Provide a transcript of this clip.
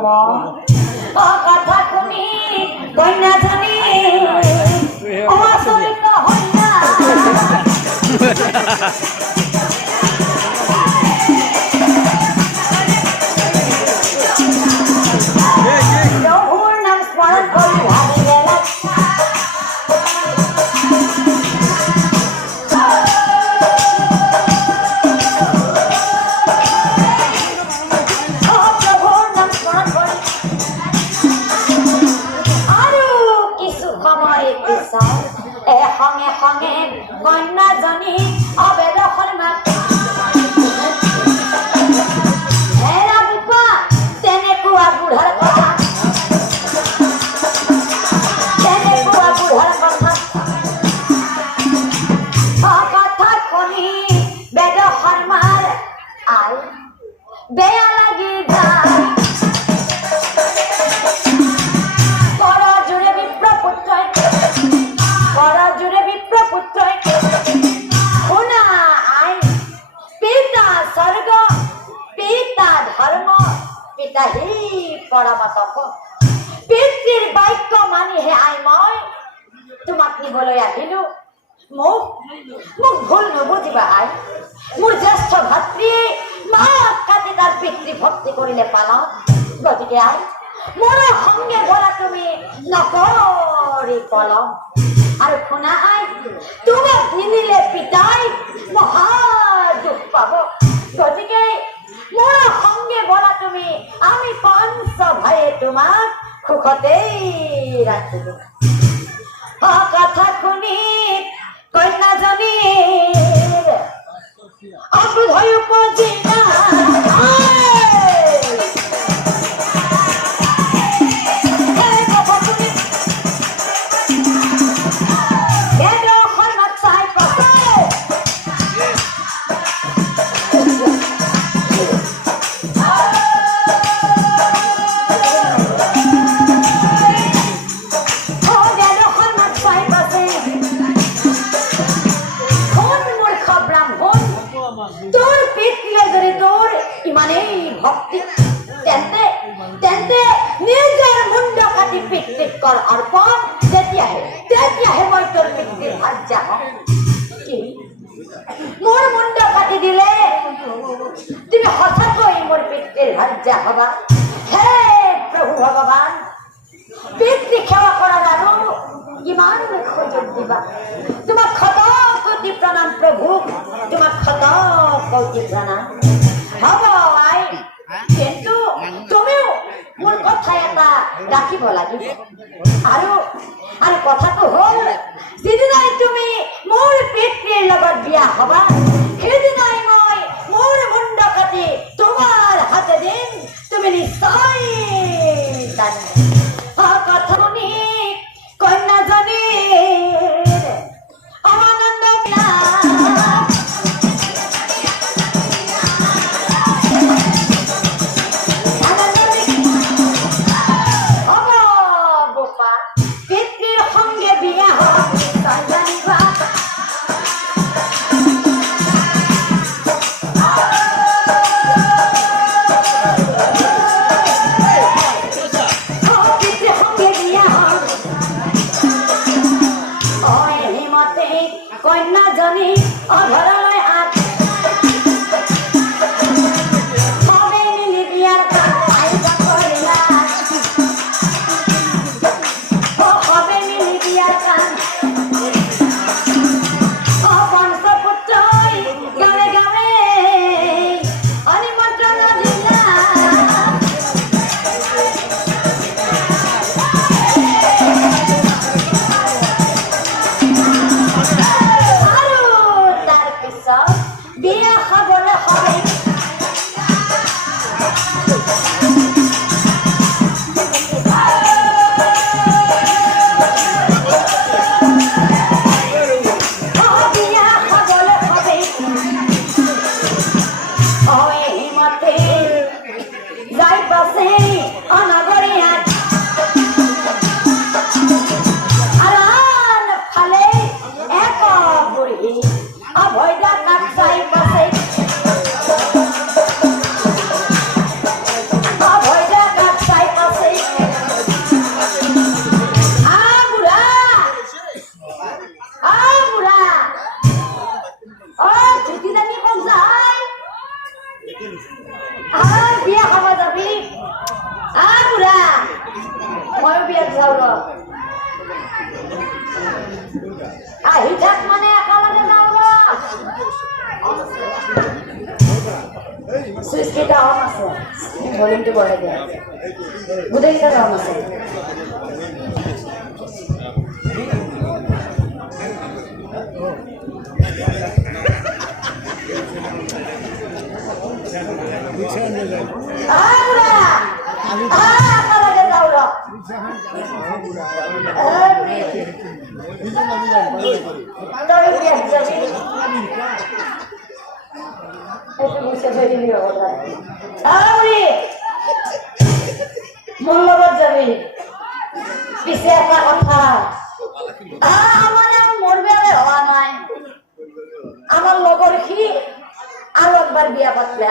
কোমল কথা শুনি কন্যাজনী অচলিত হইনা প্ৰভুৰ নাম স্মৰণ কৰি ভাবিলে সঙ্গে কন্যাজনী অবেদখৰ মাত হেৰা বোপা তেনেকুৱা বুঢ়াৰ কথা কথা শুনি বেদখৰ মাৰ আই বেয়া লাগি যায় পিতৃৰ বাক্য মানিহে আই মই তোমাক নিবলৈ আহিলো মোক ভুল নুবুজিবা আই মোৰ জ্যেষ্ঠ ভাতৃয়ে মাক কাটি তাৰ পিতৃ ভক্তি কৰিলে পালন গতিকে আই মোৰ সংগে বলা তুমি নকৰি পলম আৰু শুনা আই তোমাক নিদিলে পিতাই মহা দুখ পাব গতিকে মোৰ সংগে বলা তুমি আমি পাঁচ ভাইয়ে তোমাক সুখতেই ৰাখিব কথা শুনি কন্যাজনীৰ অবুধ হৈ উপজিলা অৰ্পণ তেতিয়াহে মই তোৰ পিতৃৰ ভাত যাম মোৰ মুণ্ড কাটি দিলে তুমি সঁচাকৈ মোৰ পিতৃৰ ভাত যা হবা হে প্ৰভু ভগৱান পিতৃ সেৱা কৰাৰ আৰু কিমান সুযোগ দিবা তোমাক শত কোটি প্ৰণাম প্ৰভু তোমাক শত কোটি প্ৰণাম হব আই কিন্তু তুমিও মোৰ কথা এটা ৰাখিব লাগিব আৰু কথাটো হ'ল যিদিনাই তুমি মোৰ পিতৃৰ লগত বিয়া হবা সেইদিনাই মই মোৰ মুণ্ড কাটি তোমাৰ হাতে দিম তুমি নিশ্চয় কথা শুনি কন্যাজনীৰ অমানন্দ যাওয়া আহি থাক মানে একেলগে যাওয়া সুইচ কেইটা অন আছে ভলিউমটো বঢ়াই দিয়া গোটেইকেইটা অন আছে মূল্যবাদ যাবি পিছে এটা কথা আমার মোর বিয়া হওয়া নাই আমার লগর সি আৰু একবাৰ বিয়া পাতলে